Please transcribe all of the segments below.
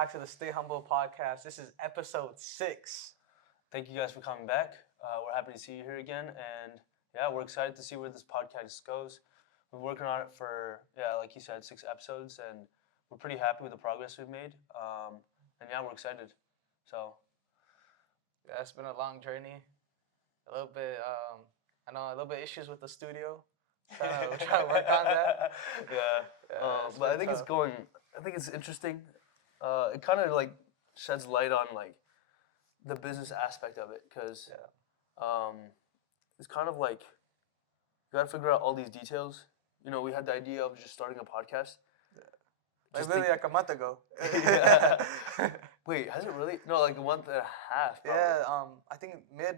back to the Stay Humble podcast. This is episode 6. Thank you guys for coming back. We're happy to see you here again, and yeah, we're excited to see where this podcast goes. We're working on it for, like you said, 6 episodes, and we're pretty happy with the progress we've made. And yeah, we're excited. So, yeah, it's been a long journey. A little bit, a little bit issues with the studio. Trying to work on that. But I think it's going. I think it's interesting. It kind of like sheds light on like the business aspect of it, because it's kind of like you got to figure out all these details. You know, we had the idea of just starting a podcast. Like literally like a month ago. Yeah. Wait, has it really? No, like a month and a half. Probably. Yeah. I think mid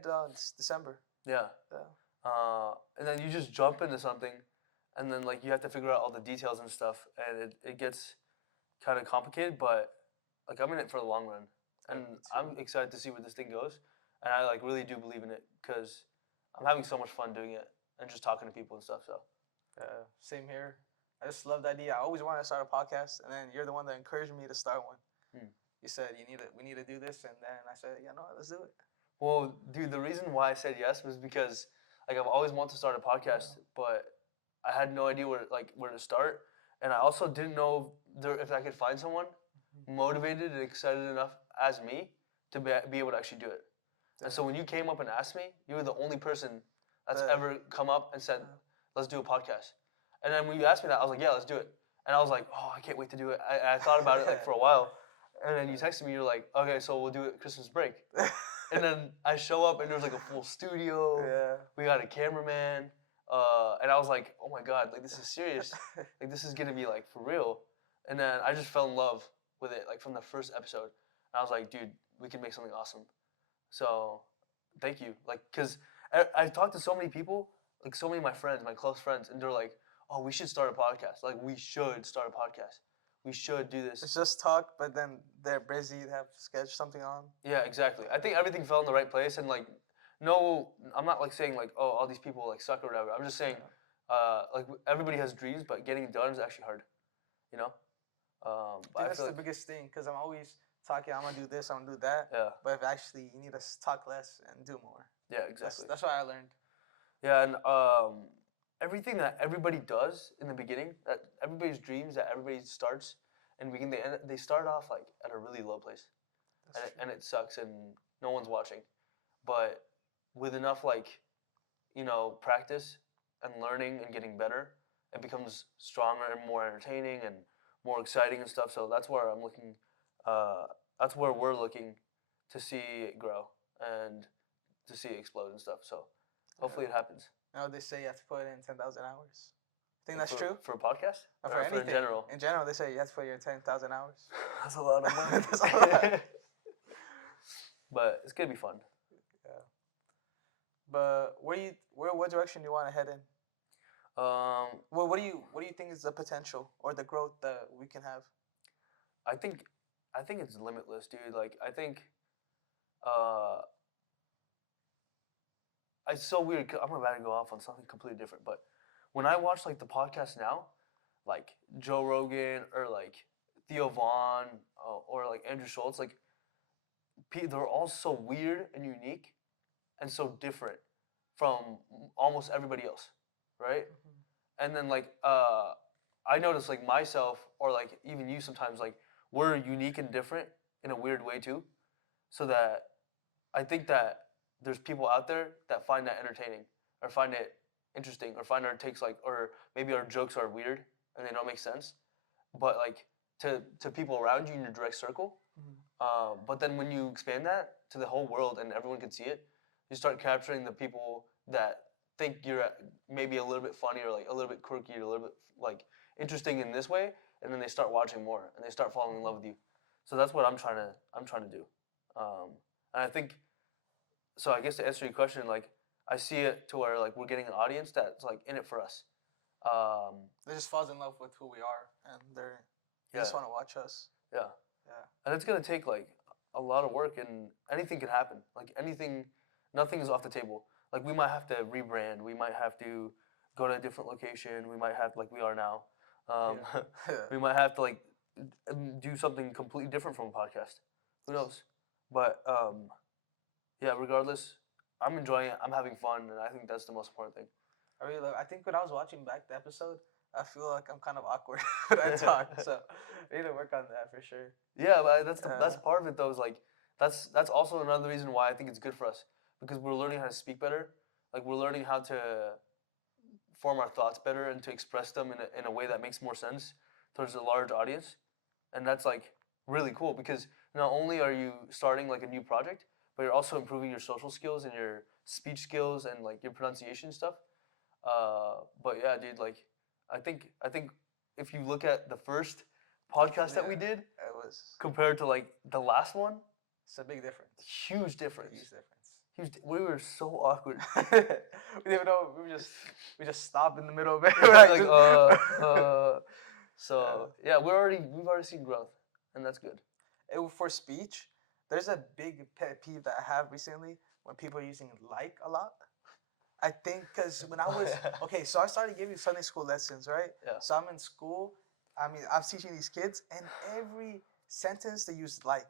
December. Yeah. And then you just jump into something, and then like you have to figure out all the details and stuff, and it gets kind of complicated. But like I'm in it for the long run, and I'm excited to see where this thing goes. And I like really do believe in it because I'm having so much fun doing it and just talking to people and stuff. So. Same here. I just love the idea. I always wanted to start a podcast, and then you're the one that encouraged me to start one. You said we need to do this, and then I said, yeah, no, let's do it. Well, dude, the reason why I said yes was because like I've always wanted to start a podcast, but I had no idea where to start, and I also didn't know if I could find someone motivated and excited enough as me to be able to actually do it. And so when you came up and asked me, you were the only person that's ever come up and said, let's do a podcast. And then when you asked me that, I was like, yeah, let's do it. And I was like, oh, I can't wait to do it. I thought about it like for a while. And then you texted me, you're like, okay, so we'll do it Christmas break. And then I show up and there's like a full studio. Yeah. We got a cameraman. And I was like, oh my God, like this is serious. Like this is gonna be like for real. And then I just fell in love with it like from the first episode. And I was like, dude, we can make something awesome. So thank you. Like, cause I've talked to so many people, like so many of my friends, my close friends, and they're like, oh, we should start a podcast. Like we should start a podcast. We should do this. It's just talk, but then they're busy. They have to sketch something on. Yeah, exactly. I think everything fell in the right place, and like, no, I'm not like saying like, oh, all these people like suck or whatever. I'm just saying, like everybody has dreams, but getting it done is actually hard, you know. Dude, that's the biggest thing, because I'm always talking. I'm gonna do this. I'm gonna do that. Yeah. But if actually you need to talk less and do more. Yeah, exactly. That's what I learned. Yeah, and everything that everybody does in the beginning, that everybody's dreams, that everybody starts in the beginning, they start off like at a really low place, and it sucks, and no one's watching. But with enough like, practice and learning and getting better, it becomes stronger and more entertaining and more exciting and stuff. So that's where I'm looking. That's where we're looking to see it grow and to see it explode and stuff. So hopefully it happens. Now they say you have to put in 10,000 hours. Think that's true? For a podcast? Or for anything? In general? In general, they say you have to put in 10,000 hours. That's a lot of money. That's a lot. But it's gonna be fun. Yeah. But what direction do you want to head in? Well, what do you think is the potential or the growth that we can have? I think it's limitless, dude. Like I think it's so weird. I'm about to go off on something completely different, but when I watch like the podcast now, like Joe Rogan or like Theo Vaughn or like Andrew Schultz, like they're all so weird and unique and so different from almost everybody else, right? And then like I notice like myself or like even you sometimes, like we're unique and different in a weird way too, so that I think that there's people out there that find that entertaining or find it interesting or find our takes like, or maybe our jokes are weird and they don't make sense, but like to people around you in your direct circle. But then when you expand that to the whole world and everyone can see it, you start capturing the people that think you're maybe a little bit funny or like a little bit quirky or a little bit like interesting in this way, and then they start watching more and they start falling in love with you. So that's what I'm trying to do. And I think, so I guess to answer your question, like I see it to where like we're getting an audience that's like in it for us. They just falls in love with who we are, and they just want to watch us. Yeah. And it's gonna take like a lot of work, and anything can happen. Like nothing is off the table. Like we might have to rebrand. We might have to go to a different location. We might have, like we are now. We might have to like do something completely different from a podcast. Who knows? But yeah, regardless, I'm enjoying it. I'm having fun, and I think that's the most important thing. I think when I was watching back the episode, I feel like I'm kind of awkward when I talk. So I need to work on that for sure. Yeah, but that's part of it though. Is like that's also another reason why I think it's good for us, because we're learning how to speak better. Like we're learning how to form our thoughts better and to express them in a way that makes more sense towards a large audience, and that's like really cool because not only are you starting like a new project, but you're also improving your social skills and your speech skills and like your pronunciation stuff. But yeah, dude, like I think if you look at the first podcast that we did It was. compared to like the last one, It's a big difference. huge difference. Huge difference. We were so awkward. We didn't even know. We just stopped in the middle of it. So yeah, we've already seen growth, and that's good. For speech, there's a big pet peeve that I have recently when people are using like a lot. I think because when I was okay, so I started giving Sunday school lessons, right? Yeah. So I'm in school. I mean, I'm teaching these kids, and every sentence they use like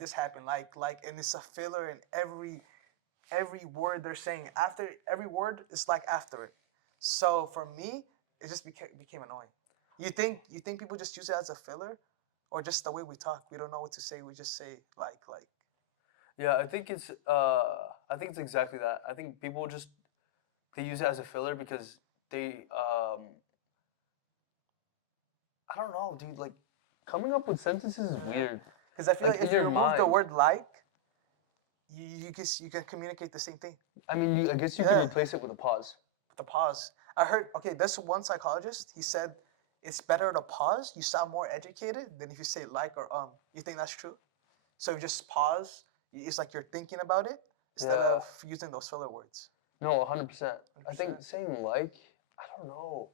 this happened, and it's a filler in every word they're saying. After every word, it's like after it. So for me, it just became annoying. You think people just use it as a filler, or just the way we talk? We don't know what to say. We just say like. Yeah, I think it's exactly that. I think people just they use it as a filler because they I don't know, dude. Like coming up with sentences is weird. Because I feel like if you remove the word like, you can communicate the same thing. I mean, I guess you can replace it with a pause. With a pause. I heard, okay, there's one psychologist, he said it's better to pause. You sound more educated than if you say like or You think that's true? So you just pause, it's like you're thinking about it instead of using those filler words. No, 100%. I think saying like, I don't know.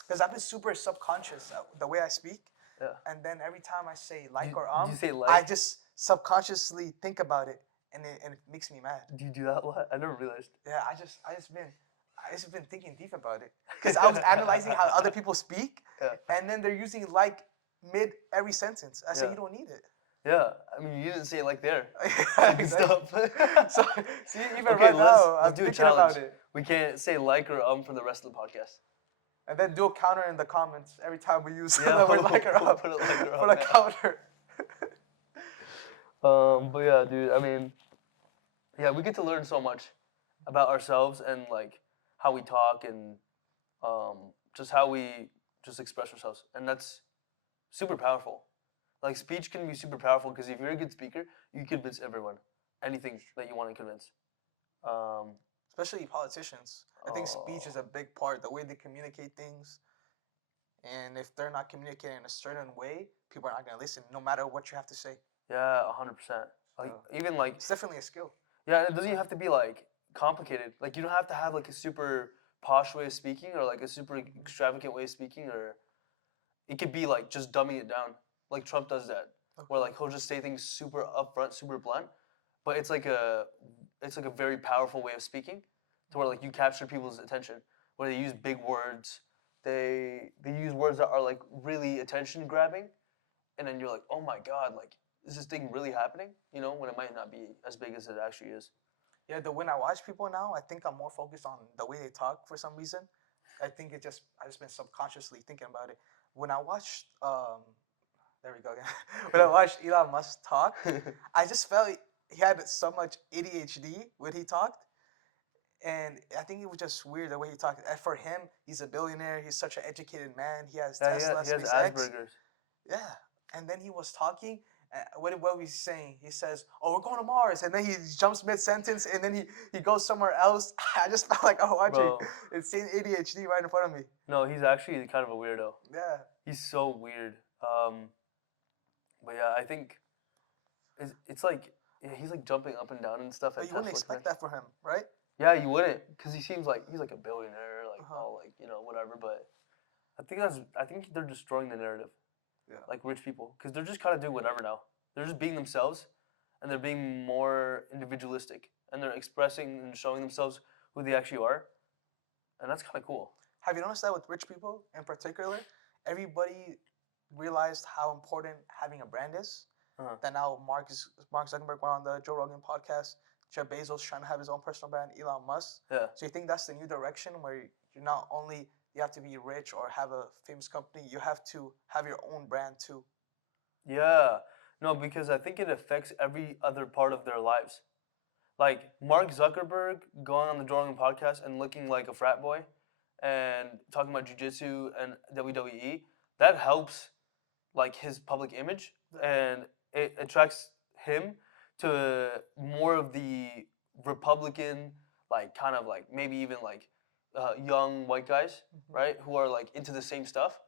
Because I've been super subconscious the way I speak. Yeah. And then every time I say like you say like? I just subconsciously think about it, and it makes me mad. Do you do that a lot? I never realized. Yeah, I just been thinking deep about it because I was analyzing how other people speak, and then they're using like mid every sentence. I say you don't need it. Yeah, I mean you didn't say it like there. Stop. So see, even okay, right now, let's I'm do a thinking challenge. about it. We can't say like or for the rest of the podcast. And then do a counter in the comments every time we use the word like or Put it like or Put a counter. But yeah, dude. I mean, yeah, we get to learn so much about ourselves and like how we talk and just how we just express ourselves, and that's super powerful. Like speech can be super powerful because if you're a good speaker, you convince everyone anything that you want to convince. Especially politicians. I think speech is a big part, the way they communicate things. And if they're not communicating in a certain way, people are not going to listen, no matter what you have to say. Yeah, 100%. Like even like it's definitely a skill. Yeah, it doesn't even have to be like complicated. Like you don't have to have like a super posh way of speaking or like a super extravagant way of speaking, or it could be like just dumbing it down. Like Trump does that, where like he'll just say things super upfront, super blunt, but it's like a very powerful way of speaking, to where like you capture people's attention. Where they use big words, they use words that are like really attention grabbing, and then you're like, oh my god, like is this thing really happening? You know, when it might not be as big as it actually is. Yeah, when I watch people now, I think I'm more focused on the way they talk for some reason. I think I just been subconsciously thinking about it. When I watched there we go again. When I watched Elon Musk talk, I just felt he had so much ADHD when he talked. And I think it was just weird the way he talked. And for him, he's a billionaire. He's such an educated man. He has Tesla, he has SpaceX. Asperger's. Yeah. And then he was talking. What was he saying? He says, "Oh, we're going to Mars," and then he jumps mid-sentence, and then he goes somewhere else. I just felt like I'm watching insane ADHD right in front of me. No, he's actually kind of a weirdo. Yeah. He's so weird. But yeah, I think it's like he's like jumping up and down and stuff. But you wouldn't expect that for him, right? Yeah, you wouldn't, because he seems like he's like a billionaire, like like whatever. But I think they're destroying the narrative. Yeah. Like rich people, because they're just kind of doing whatever now. They're just being themselves, and they're being more individualistic, and they're expressing and showing themselves who they actually are, and that's kind of cool. Have you noticed that with rich people in particular? Everybody realized how important having a brand is. Uh-huh. That now Mark Zuckerberg went on the Joe Rogan podcast. Jeff Bezos trying to have his own personal brand. Elon Musk. Yeah. So you think that's the new direction where you're not only you have to be rich or have a famous company, you have to have your own brand too. Yeah. No, because I think it affects every other part of their lives. Like Mark Zuckerberg going on the Joe Rogan podcast and looking like a frat boy and talking about jiu-jitsu and WWE, that helps like his public image and it attracts him to more of the Republican, like kind of like maybe even like young white guys, right, who are like into the same stuff,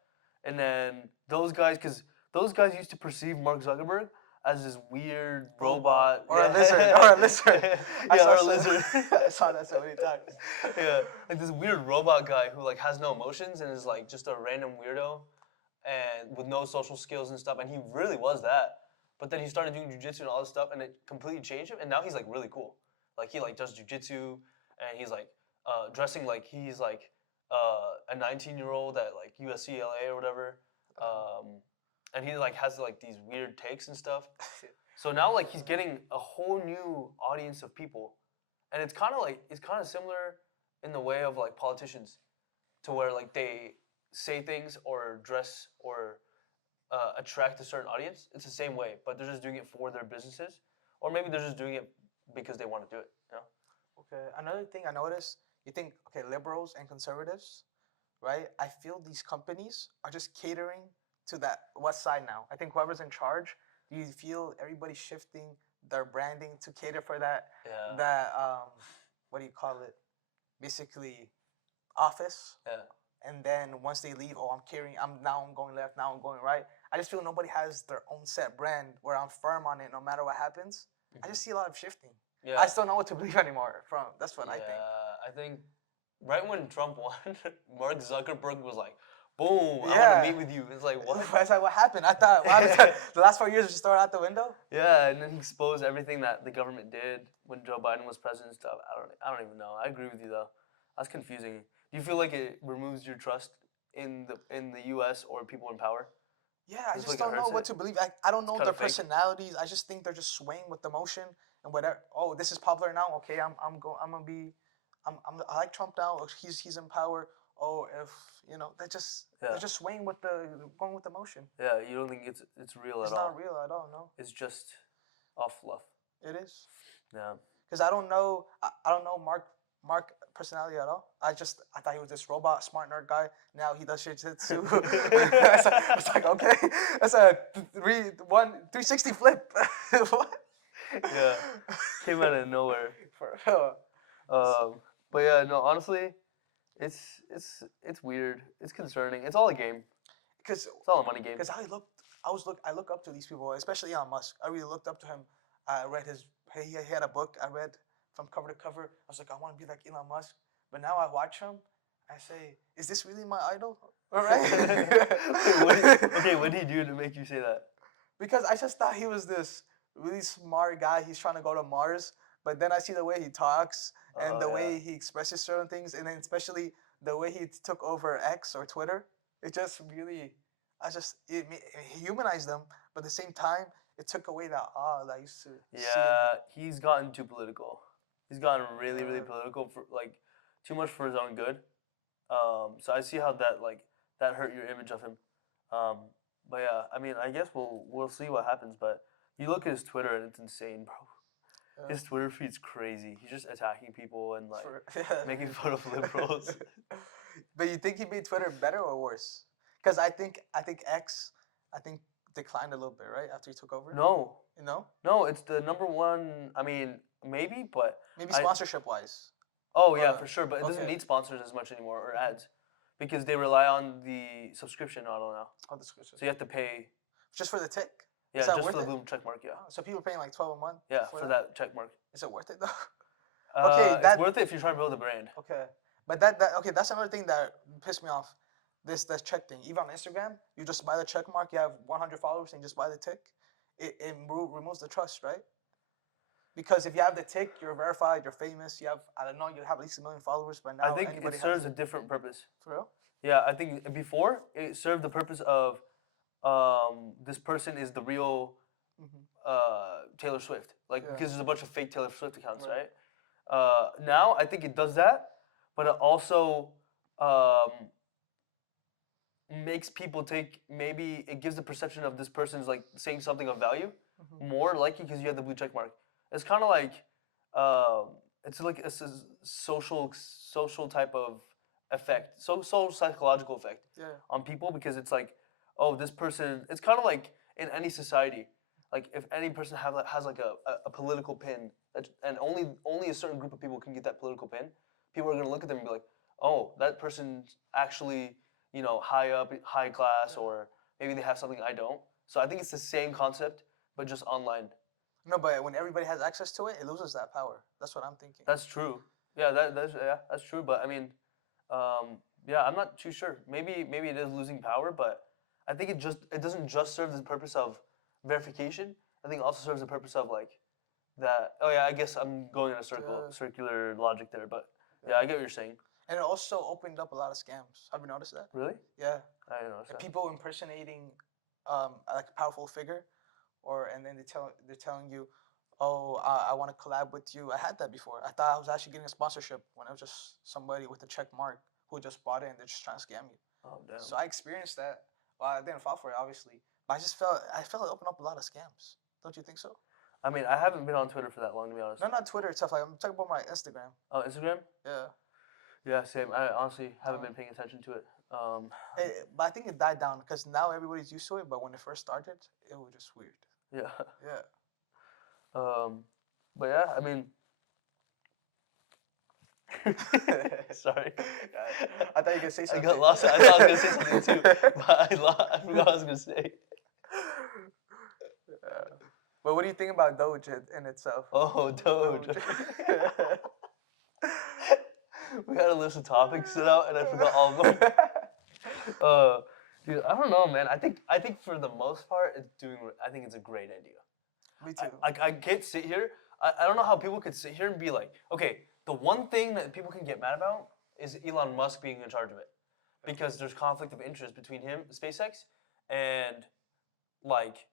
and then those guys, because those guys used to perceive Mark Zuckerberg as this weird robot or a lizard or a lizard. Yeah, or a lizard. I saw that so many times. Yeah, like this weird robot guy who like has no emotions and is like just a random weirdo and with no social skills and stuff, and he really was that. But then he started doing jujitsu and all this stuff, and it completely changed him. And now he's like really cool. Like he like does jujitsu, and he's like dressing like he's like a 19-year-old at like USCLA or whatever. And he like has like these weird takes and stuff. So now like he's getting a whole new audience of people, and it's kind of similar in the way of like politicians, to where like they say things or dress or attract a certain audience. It's the same way, but they're just doing it for their businesses, or maybe they're just doing it because they want to do it. You know? Okay. Another thing I noticed, you think liberals and conservatives, right? I feel these companies are just catering to that what side now. I think whoever's in charge, do you feel everybody's shifting their branding to cater for that what do you call it? Basically office. Yeah. And then once they leave, I'm going left, now I'm going right. I just feel nobody has their own set brand where I'm firm on it no matter what happens. I just see a lot of shifting. Yeah. I just don't know what to believe anymore. That's what I think. I think right when Trump won, Mark Zuckerberg was like, boom, I Yeah. want to meet with you. It's like, what? That's like what happened. I thought what happened? The last 4 years just thrown out the window. Yeah, and then he exposed everything that the government did when Joe Biden was president and stuff. I don't even know. I agree with you though. That's confusing. Do you feel like it removes your trust in the U.S. or people in power? Yeah, I Just just like it don't know hurts what it? to believe. I don't know kinda their fake. personalities. I just think they're just swaying with the motion and whatever. Oh, this is popular now. Okay, I like Trump now. He's in power. Oh, if they're just swaying with going with the motion. Yeah, you don't think it's real It's at all? not real at all. No, It's just off fluff. it is. Yeah. Because I don't know Mark personality at all. I thought he was this robot smart nerd guy. Now he does jiu-jitsu. I was like, okay, that's a 360 flip. What? Yeah. Came out of nowhere. For real. But yeah, no, honestly, it's weird. It's concerning. It's all a game. Because It's all a money game. I look up to these people, especially Elon Musk. I really looked up to him. I read he had a book I read from cover to cover. I was like, I want to be like Elon Musk. But now I watch him, I say, is this really my idol? All right. What did he do to make you say that? Because I just thought he was this really smart guy. He's trying to go to Mars. But then I see the way he talks and the way he expresses certain things, and then especially the way he took over X or Twitter. It just really, it humanized them, but at the same time, it took away that awe that I used to see. Yeah, he's gotten too political. He's gotten really, really political for like too much for his own good. So I see how that hurt your image of him. But yeah, I mean, I guess we'll see what happens. But you look at his Twitter and it's insane, bro. His Twitter feed's crazy. He's just attacking people and like making fun of liberals. But you think he made Twitter better or worse? Because I think X, declined a little bit, right, after he took over. No. No. No, it's the number one. I mean, maybe, but maybe sponsorship wise. Oh yeah, for sure. But it doesn't need sponsors as much anymore or ads, because they rely on the subscription model now. Oh, the subscription. So you have to pay. Just for the tick. Yeah, Is that just worth for the it? blue check mark. Yeah. So people are paying like $12 a month. Yeah, for that check mark. Is it worth it though? It's worth it if you're trying to build a brand. Okay, but that's another thing that pissed me off. This check thing. Even on Instagram, you just buy the check mark. You have 100 followers and you just buy the tick. It removes the trust, right? Because if you have the tick, you're verified, you're famous. You have you have at least 1 million followers, but now I think it serves a different purpose. For real? Yeah, I think before it served the purpose of this person is the real Taylor Swift, like because there's a bunch of fake Taylor Swift accounts, right? Now I think it does that, but it also makes people take, maybe it gives the perception of this person's like saying something of value more likely because you have the blue check mark. It's kind of like it's like a social type of effect, social psychological effect on people, because it's like, oh, this person. It's kind of like in any society, like if any person has like a political pin, and only a certain group of people can get that political pin, people are gonna look at them and be like, oh, that person's actually, you know, high up, high class, or maybe they have something I don't. So I think it's the same concept, but just online. No, but when everybody has access to it, it loses that power. That's what I'm thinking. That's true. Yeah, that's true. But I mean, yeah, I'm not too sure. Maybe it is losing power, but I think it doesn't just serve the purpose of verification. I think it also serves the purpose of like that. Oh yeah, I guess I'm going in a circular logic there, but yeah, I get what you're saying. And it also opened up a lot of scams. Have you noticed that? Really? Yeah. I didn't notice that. People impersonating like a powerful figure, and then they're telling you, oh, I want to collab with you. I had that before. I thought I was actually getting a sponsorship when it was just somebody with a check mark who just bought it and they're just trying to scam you. Oh damn. So I experienced that. Well, I didn't fall for it, obviously, but I felt it opened up a lot of scams. Don't you think so? I mean, I haven't been on Twitter for that long, to be honest. No, not Twitter itself. Like, I'm talking about my Instagram. Oh, Instagram? Yeah. Yeah, same. I honestly haven't been paying attention to it. But I think it died down because now everybody's used to it. But when it first started, it was just weird. Yeah. Yeah. But yeah, I mean. Sorry. I thought you were gonna say something. I got lost. I thought I was gonna say something too, but I forgot what I was gonna say. But what do you think about Doge in itself? Oh, Doge. We had a list of topics set out, and I forgot all of them. Dude, I don't know, man. I think for the most part, I think it's a great idea. Me too. I can't sit here. I don't know how people could sit here and be like, okay, the one thing that people can get mad about is Elon Musk being in charge of it, because there's conflict of interest between him, SpaceX, and like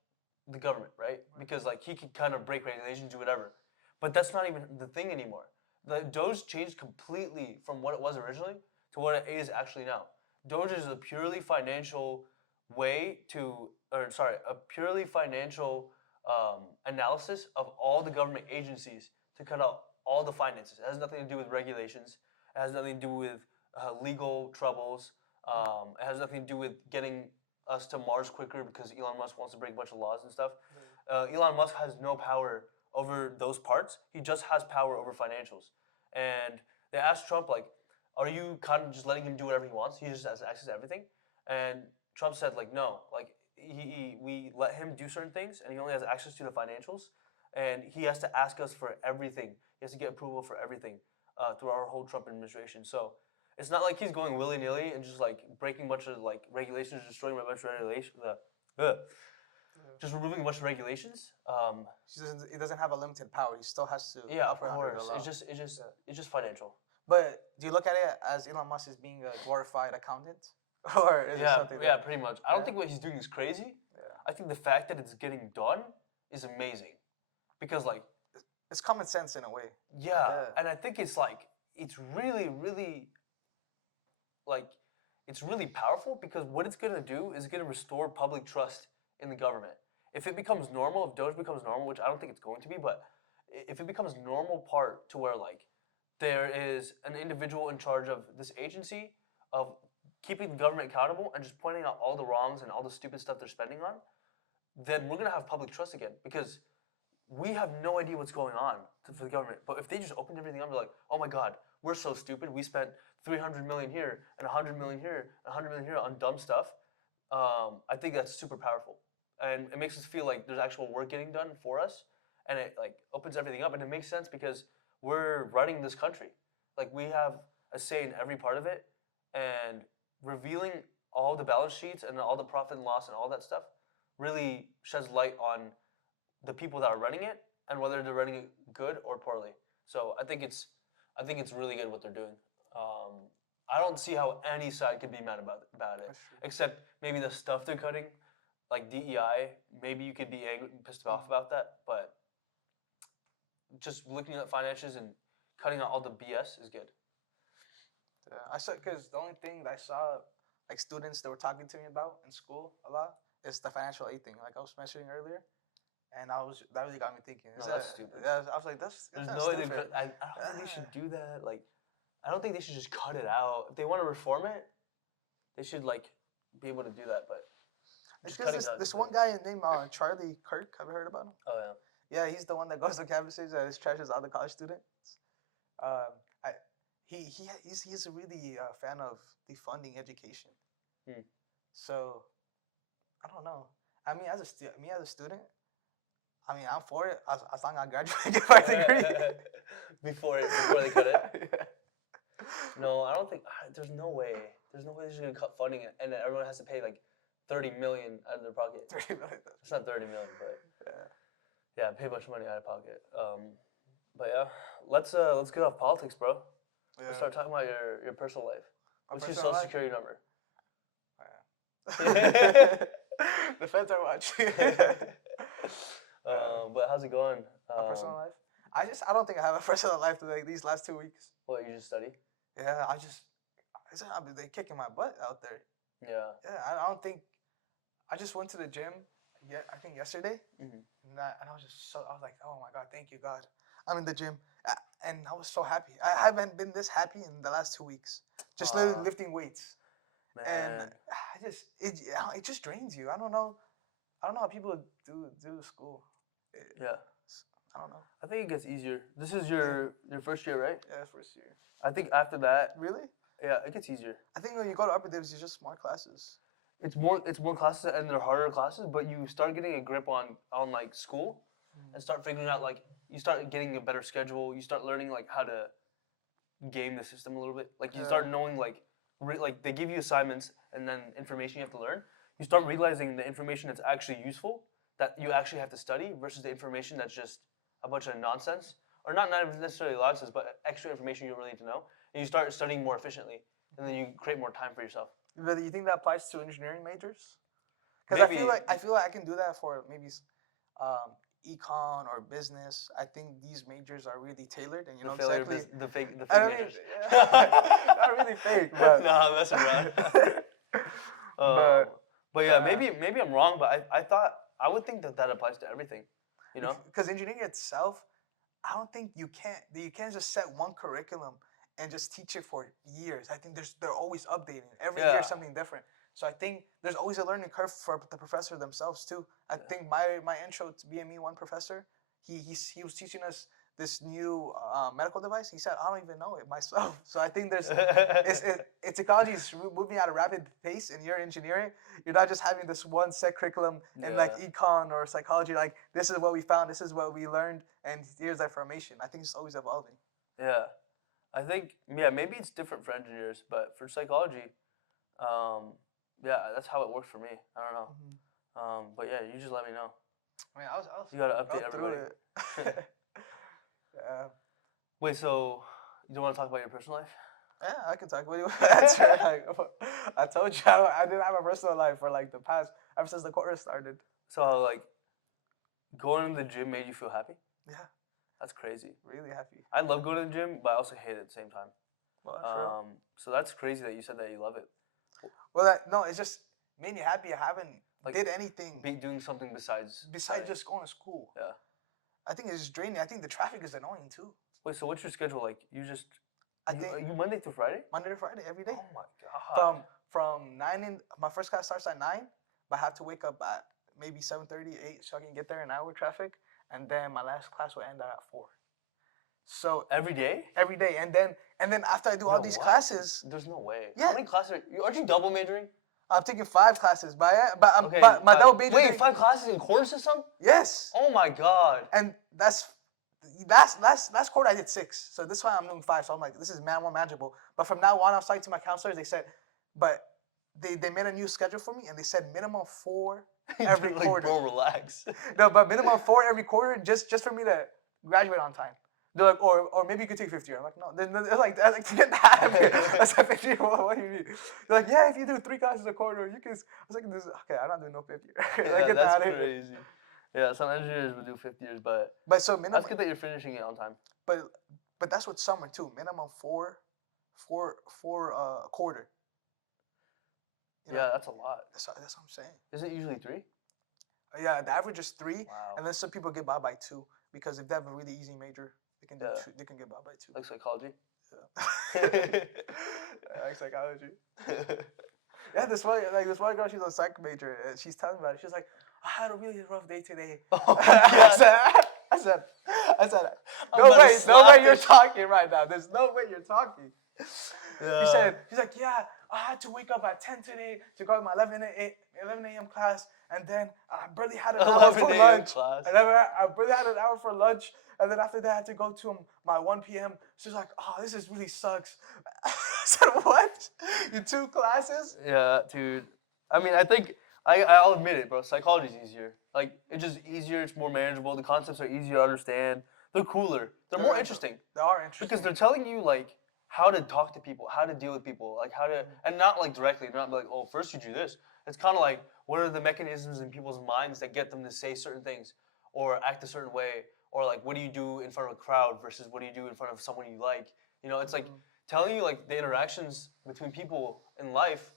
the government, right? Because like he could kind of break regulations, do whatever, but that's not even the thing anymore. The Doge changed completely from what it was originally to what it is actually now. Doge is a purely financial a purely financial analysis of all the government agencies to cut out all the finances. It has nothing to do with regulations. It has nothing to do with legal troubles. It has nothing to do with getting us to Mars quicker because Elon Musk wants to break a bunch of laws and stuff. Elon Musk has no power over those parts. He just has power over financials. And they asked Trump, like, are you kind of just letting him do whatever he wants? He just has access to everything. And Trump said, like, no. Like, we let him do certain things, and he only has access to the financials. And he has to ask us for everything. He has to get approval for everything through our whole Trump administration. So it's not like he's going willy-nilly and just, like, breaking a bunch of, like, regulations, destroying a bunch of regulations. Just removing a bunch of regulations. He doesn't have a limited power. He still has to. Yeah, of course. It's just financial. But do you look at it as Elon Musk as being a glorified accountant, or is it something? Yeah, pretty much. I don't think what he's doing is crazy. Yeah. I think the fact that it's getting done is amazing, because like it's common sense in a way. Yeah, and I think it's like it's really, really like it's really powerful, because what it's gonna do is gonna restore public trust in the government. If it becomes normal, if Doge becomes normal, which I don't think it's going to be, but if it becomes normal part to where like there is an individual in charge of this agency of keeping the government accountable and just pointing out all the wrongs and all the stupid stuff they're spending on, then we're gonna have public trust again, because we have no idea what's going on for the government. But if they just opened everything up, they're like, oh my God, we're so stupid. We spent 300 million here and 100 million here, 100 million here on dumb stuff. I think that's super powerful. And it makes us feel like there's actual work getting done for us, and it like opens everything up, and it makes sense because we're running this country. Like, we have a say in every part of it, and revealing all the balance sheets and all the profit and loss and all that stuff really sheds light on the people that are running it and whether they're running it good or poorly. So I think it's really good what they're doing. I don't see how any side could be mad about it, except maybe the stuff they're cutting. like DEI, maybe you could be angry, pissed off about that, but just looking at financials and cutting out all the BS is good. Yeah, I saw because the only thing that I saw like students that were talking to me about in school a lot is the financial aid thing, like I was mentioning earlier, and that really got me thinking. No, that's stupid. Yeah, I was like, that's There's kinda no way they stupid. could. I don't think they should do that. Like, I don't think they should just cut it out. If they want to reform it, they should like be able to do that. But It's just cutting because it out this is one good. guy named Charlie Kirk. Have you heard about him? Oh yeah. Yeah, he's the one that goes to campuses and trashes all the college students. I he's a really fan of defunding education. Hmm. So I don't know. I mean, as a student, I mean, I'm for it as long as I graduate and get my degree. before they cut it. Yeah. No, I don't think. There's no way. There's no way they're just gonna cut funding and then everyone has to pay like 30 million out of their pocket. 30 million. It's not 30 million, but Yeah. yeah, pay a bunch of money out of pocket. But yeah, let's get off politics, bro. Yeah. Let's start talking about your personal life. My What's your personal social life? security number? The feds are watching. But how's it going? My personal life. I don't think I have a personal life like these last 2 weeks. What, you just study? Yeah, they kicking my butt out there. Yeah. Yeah, I don't think. I just went to the gym. Yeah, I think yesterday, Mhm. and I was just I was like, oh my God, thank you God, I'm in the gym, and I was so happy. I haven't been this happy in the last 2 weeks. Just literally lifting weights, Man. and it just drains you. I don't know how people do school. Yeah. I don't know. I think it gets easier. This is your first year, right? Yeah, first year. I think after that, Really? yeah, it gets easier. I think when you go to upper divs, it's just more classes. It's more classes and they're harder classes, but you start getting a grip on like school and start figuring out like you start getting a better schedule. You start learning like how to game the system a little bit. Like you start knowing like like they give you assignments and then information you have to learn. You start realizing the information that's actually useful that you actually have to study versus the information that's just a bunch of nonsense or not necessarily nonsense, but extra information you don't really need to know. And you start studying more efficiently, and then you create more time for yourself. But do you think that applies to engineering majors? Because I feel like I can do that for maybe econ or business. I think these majors are really tailored, and you know exactly The fake I mean, majors. yeah, not really fake, but No, I'm messing around. But yeah, maybe I'm wrong, but I would think that applies to everything, you know? Because engineering itself, I don't think you can't just set one curriculum and just teach it for years. I think they're always updating every year something different. So I think there's always a learning curve for the professor themselves too. I think my intro to BME one professor, he was teaching us this new medical device. He said I don't even know it myself. So I think technology is moving at a rapid pace, and you're engineering. You're not just having this one set curriculum in like econ or psychology. Like this is what we found, this is what we learned, and here's the information. I think it's always evolving. Yeah, I think maybe it's different for engineers, but for psychology, that's how it works for me. I don't know. Mm-hmm. But yeah, you just let me know. I mean, You gotta update everybody. Yeah. Wait, so you don't want to talk about your personal life? Yeah, I can talk. What do you answer? Like, I told you I didn't have a personal life for like the past ever since the quarter started. So like, going to the gym made you feel happy? Yeah, That's crazy. really happy. I love going to the gym, but I also hate it at the same time. Well, that's real. So that's crazy that you said that you love it. Well, no, it's just made me happy. I haven't Like, did anything doing something besides studying. just going to school. Yeah. I think it's draining. I think the traffic is annoying too. Wait, so what's your schedule like? You just I think you Monday through Friday? Monday to Friday every day. Oh my god. From 9 my first class starts at 9, but I have to wake up at maybe 7:30, 8 so I can get there in hour traffic, and then my last class will end at 4. So every day? every day, and then after I do all these classes, There's no way. Yeah. How many classes aren't you double majoring? I'm taking 5 classes, but Okay, but my double major. Wait, 5 classes in quarter system? Yes, Oh my god. and that's last quarter I did 6, so this one I'm doing 5. So I'm like, this is more manageable. But from now on, I was talking to my counselors. They said, but they made a new schedule for me, and they said minimum 4 every Like, quarter. bro, relax. No, but minimum 4 every quarter, just for me to graduate on time. They're like, or maybe you could take 50 year. I'm like, no. They're like, get that out of here. I said 50 year. What do you mean? They're like, yeah, if you do 3 classes a quarter, you can. I was like, okay, I'm not doing no 50 year. Like, Yeah, get that that's out of here. crazy. Yeah, some engineers would do 50 years, but But so that's minimum, good that you're finishing it on time. but that's with summer too. Minimum four a quarter. You know, Yeah, that's a lot. that's what I'm saying. Is it usually 3? Yeah, the average is 3, Wow. and then some people get by 2 because if they have a really easy major, they can do Yeah. 2. They can get by 2. Like psychology? Yeah. Like psychology. Yeah, this one girl, she's a psych major, and she's telling me about it. She's like, I had a really rough day today. Oh, I said, I'm no about to way, slap you're this- talking right now. There's no way you're talking. Yeah. She's like, yeah, I had to wake up at 10 today to go to my 11 a.m. class, and then I barely had an hour 11 for a.m. lunch. class. I barely had an hour for lunch, and then after that I had to go to my 1 p.m. She's like, oh, this is really sucks. I said, what? You 2 classes? Yeah, dude. I mean, I think I'll admit it, bro. Psychology's easier. Like, it's just easier. It's more manageable. The concepts are easier to understand. They're cooler. They're more interesting They are interesting. because they're telling you like how to talk to people, how to deal with people, like how to, and not like directly. They're not like, oh, first you do this. It's kind of like, what are the mechanisms in people's minds that get them to say certain things or act a certain way, or like, what do you do in front of a crowd versus what do you do in front of someone you like? You know, it's like telling you like the interactions between people in life,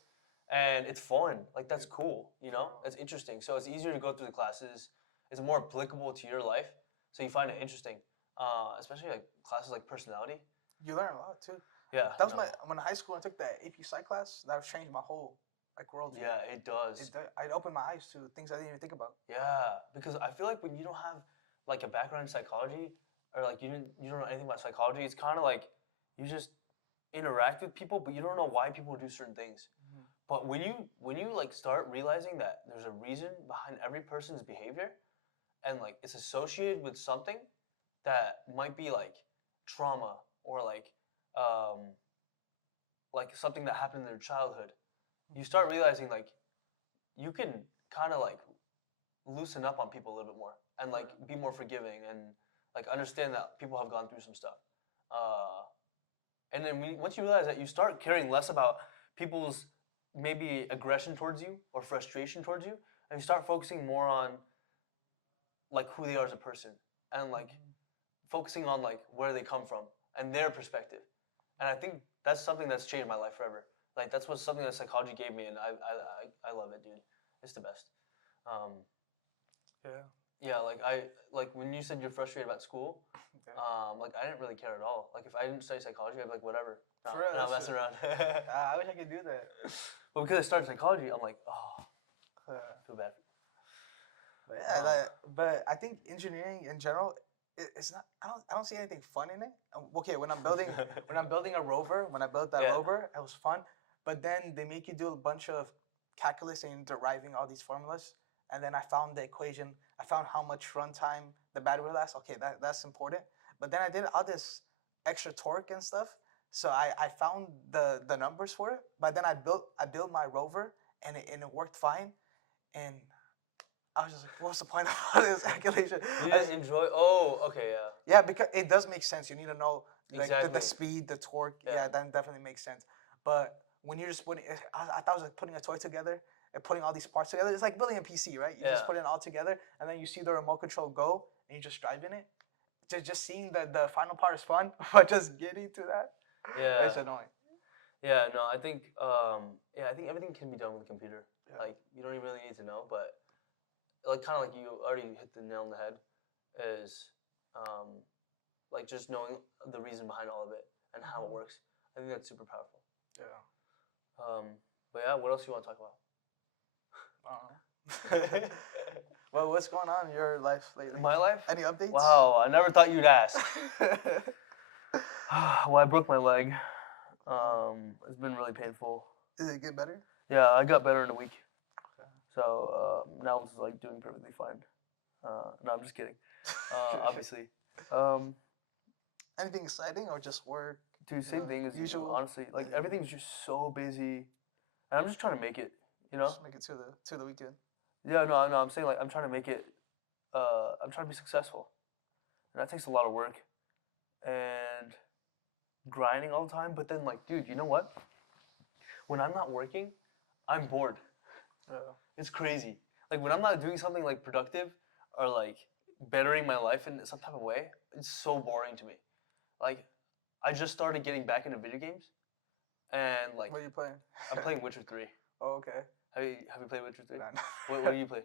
and it's fun. Like, that's cool. You know, it's interesting. So it's easier to go through the classes. It's more applicable to your life, so you find it interesting. Especially like classes like personality. You learn a lot too. Yeah. That was when in high school I took that AP Psych class. That changed my whole world. Yeah, it does. It opened my eyes to things I didn't even think about. Yeah, because I feel like when you don't have like a background in psychology, or like you don't know anything about psychology, it's kind of like you just interact with people, but you don't know why people do certain things. But when you like start realizing that there's a reason behind every person's behavior, and like it's associated with something that might be like trauma or like something that happened in their childhood, you start realizing like you can kind of like loosen up on people a little bit more and like be more forgiving and like understand that people have gone through some stuff. And then once you realize that, you start caring less about people's maybe aggression towards you or frustration towards you, and you start focusing more on like who they are as a person and like focusing on like where they come from and their perspective. And I think that's something that's changed my life forever. Like that's something that psychology gave me, and I love it, dude. It's the best. Yeah. Yeah, like when you said you're frustrated about school, like I didn't really care at all. Like if I didn't study psychology, I'd be like whatever. For real, Not that's messing around. I wish I could do that. But because I started psychology, I'm like, oh, I feel bad. But yeah, but I think engineering in general, it's not. I don't see anything fun in it. Okay, when I'm building a rover, when I built that rover, it was fun. But then they make you do a bunch of calculus and deriving all these formulas. And then I found the equation. I found how much runtime the battery lasts. Okay, that's important. But then I did all this extra torque and stuff. So I found the numbers for it. But then I built my rover, and it worked fine. And I was just like, what's the point of all this calculation? You didn't enjoy? Oh, okay, yeah. Yeah, because it does make sense. You need to know like Exactly. the speed, the torque. Yeah, that definitely makes sense. But when you're just putting, I thought it was like putting a toy together and putting all these parts together. It's like building a PC, right? You just put it all together, and then you see the remote control go, and you just drive in it. Just seeing the final part is fun, but just getting to that, it's annoying. Yeah, no, I think I think everything can be done with a computer. Yeah. Like you don't even really need to know, but like kind of like you already hit the nail on the head, is like just knowing the reason behind all of it and how it works. I think that's super powerful. Yeah. But yeah, what else do you want to talk about? I don't know. Well, what's going on in your life lately? My life? Any updates? Wow, I never thought you'd ask. Well, I broke my leg. It's been really painful. Did it get better? Yeah, I got better in a week. Okay. So now it's like doing perfectly fine. No, I'm just kidding. Obviously. Anything exciting or just work? Dude, same thing as usual. Honestly, like everything's just so busy, and I'm just trying to make it. You know. Just make it to the weekend. Yeah, no, I'm saying like I'm trying to make it. I'm trying to be successful, and that takes a lot of work. and grinding all the time. But then, like, dude, you know what? When I'm not working, I'm bored. It's crazy. Like, when I'm not doing something, like, productive or, like, bettering my life in some type of way, it's so boring to me. Like, I just started getting back into video games, and, like, What are you playing? I'm playing Witcher 3. Oh, okay. Have you played Witcher 3? Nah, What do you play?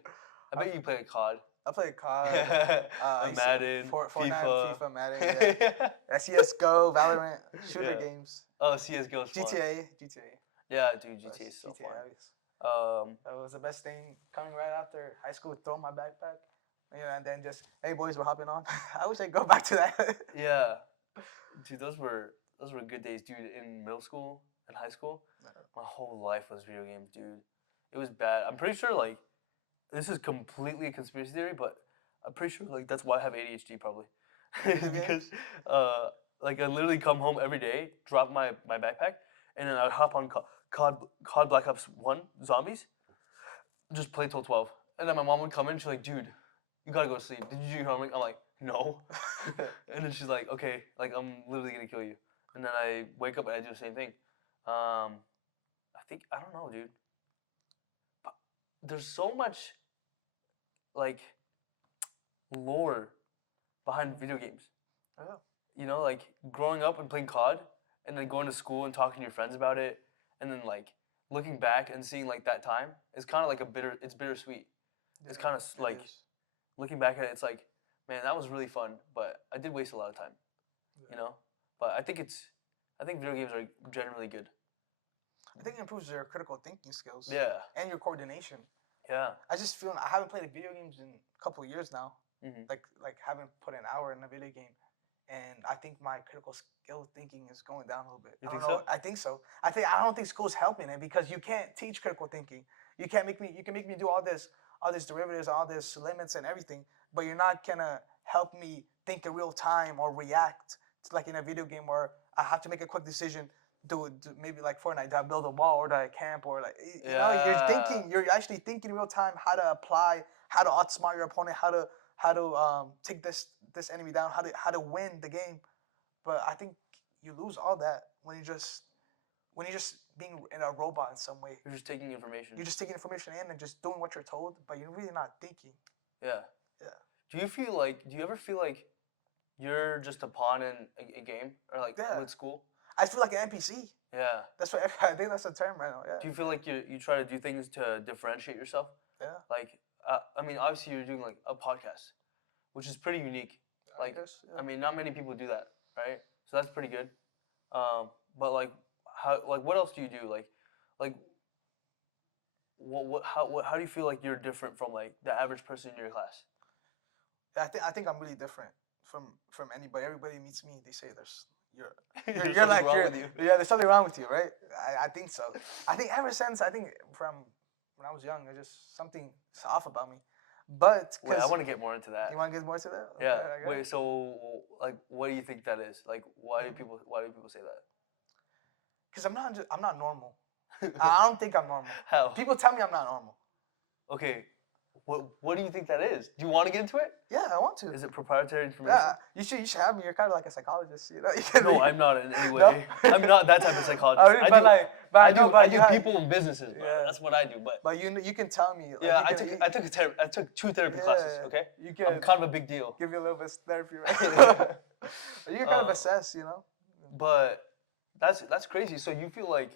I bet you play a COD. I play COD, Madden, Fortnite, FIFA. Madden, yeah. CS:GO, Valorant, shooter Yeah. games. Oh, CS:GO is fun. GTA. Yeah, dude, GTA is so fun. That was the best thing coming right after high school. Throw my backpack, and then just, hey boys, we're hopping on. I wish I could go back to that. Yeah, dude, those were good days, dude. In middle school and high school, my whole life was video games, dude. It was bad. I'm pretty sure, like, this is completely a conspiracy theory, but I'm pretty sure, like, that's why I have ADHD probably. Because, like, I literally come home every day, drop my backpack, and then I'd hop on COD Black Ops 1 Zombies, just play till 12. And then my mom would come in, she's like, dude, you gotta go to sleep. Did you do your homework? I'm like, no. And then she's like, okay, like, I'm literally gonna kill you. And then I wake up and I do the same thing. I don't know, dude. But there's so much, like, lore behind video games. Oh. You know, like, growing up and playing COD, and then going to school and talking to your friends about it, and then, like, looking back and seeing, like, that time is kind of like it's bittersweet. It's kind of like, looking back at it, it's like, man, that was really fun, but I did waste a lot of time, you know? But I think video games are generally good. I think it improves your critical thinking skills. Yeah. And your coordination. Yeah. I just feel I haven't played video games in a couple of years now. Mm-hmm. Like haven't put an hour in a video game, and I think my critical skill thinking is going down a little bit. You think so? I think so. I don't think school's helping it because you can't teach critical thinking. You can make me do all this derivatives, all this limits and everything, but you're not gonna help me think in real time or react to, like in a video game where I have to make a quick decision. Do maybe like Fortnite, do I build a wall or do I camp or like you know you're actually thinking in real time how to apply, how to outsmart your opponent, how to take this enemy down, how to win the game. But I think you lose all that when you're just being in a robot in some way. You're just taking information. You're just taking information in and just doing what you're told, but you're really not thinking. Yeah. Yeah. Do you ever feel like you're just a pawn in a game or like with school? I feel like an NPC. Yeah. That's what I think that's the term right now. Yeah. Do you feel like you try to do things to differentiate yourself? Yeah. Like, I mean, obviously you're doing like a podcast, which is pretty unique. Like, I mean, not many people do that, right? So that's pretty good. But like, what else do you do? Like, how do you feel like you're different from like the average person in your class? I think I'm really different from anybody. Everybody meets me, they say you're There's like wrong with you. Yeah, there's something wrong with you, right? I think so. I think ever since from when I was young, there's just something's off about me. But wait, I want to get more into that. You want to get more to that? Yeah. Okay, wait. So, like, what do you think that is? Like, why do people say that? Because I'm not normal. I don't think I'm normal. How? People tell me I'm not normal. Okay. What do you think that is? Do you want to get into it? Yeah, I want to. Is it proprietary information? Yeah, you should have me. You're kind of like a psychologist, you know. No, I'm not in any way. No? I'm not that type of psychologist. I do people and businesses. Bro. Yeah. That's what I do. But you can tell me. Like, yeah, I took 2 therapy classes. Okay. I'm kind of a big deal. Give you a little bit of therapy, right? You can kind of assess, you know. But that's crazy. So you feel like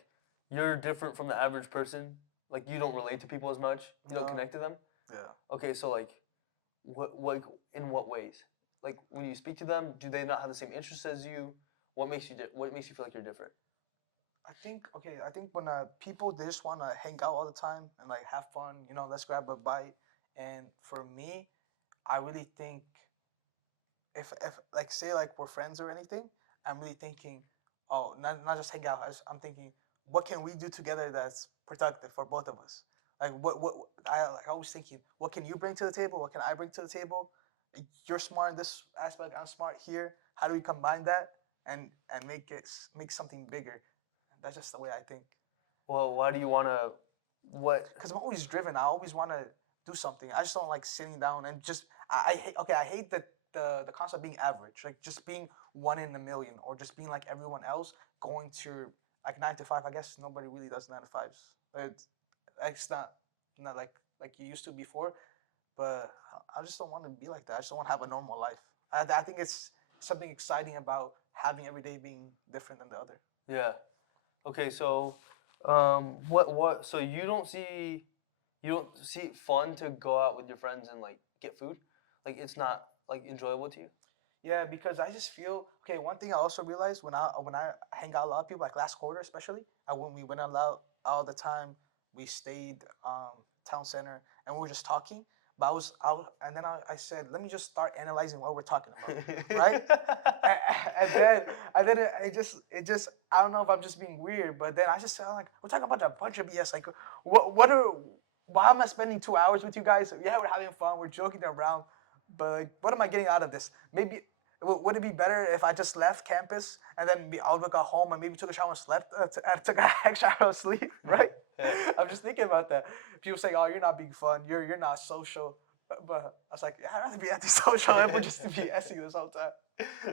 you're different from the average person? Like you don't relate to people as much? You don't connect to them? Yeah. Okay, so like, what in what ways? Like when you speak to them, do they not have the same interests as you? What makes you feel like you're different? I think when people they just want to hang out all the time and like have fun, you know, let's grab a bite. And for me, I really think if like say like we're friends or anything, I'm really thinking, oh, not just hang out. I'm thinking, what can we do together that's productive for both of us? Like I was thinking, what can you bring to the table? What can I bring to the table? You're smart in this aspect. I'm smart here. How do we combine that and make something bigger? That's just the way I think. Well, why do you want to? What? Because I'm always driven. I always want to do something. I just don't like sitting down and just. I hate the the concept of being average, like just being one in a million, or just being like everyone else, going to like 9 to 5. I guess nobody really does 9 to 5s. It's not like you used to before. But I just don't want to be like that. I just don't want to have a normal life. I think it's something exciting about having every day being different than the other. Yeah. Okay, so so you don't see it fun to go out with your friends and like get food? Like it's not like enjoyable to you? Yeah, because I just feel okay. One thing I also realized when I hang out a lot of people, like last quarter especially, when we went out all the time, we stayed town center and we were just talking. But I was out, and then I said, let me just start analyzing what we're talking about, right? and, and then it just I don't know if I'm just being weird, but then I just said like we're talking about a bunch of BS. Like what are why am I spending 2 hours with you guys? Yeah, we're having fun, we're joking around, but like, what am I getting out of this? Maybe would it be better if I just left campus and then I would got home and maybe took a shower and slept, took an extra hour of sleep, right? I'm just thinking about that. People say, "Oh, you're not being fun. You're not social." But I was like, yeah, I'd rather be antisocial than just to be SE this whole time.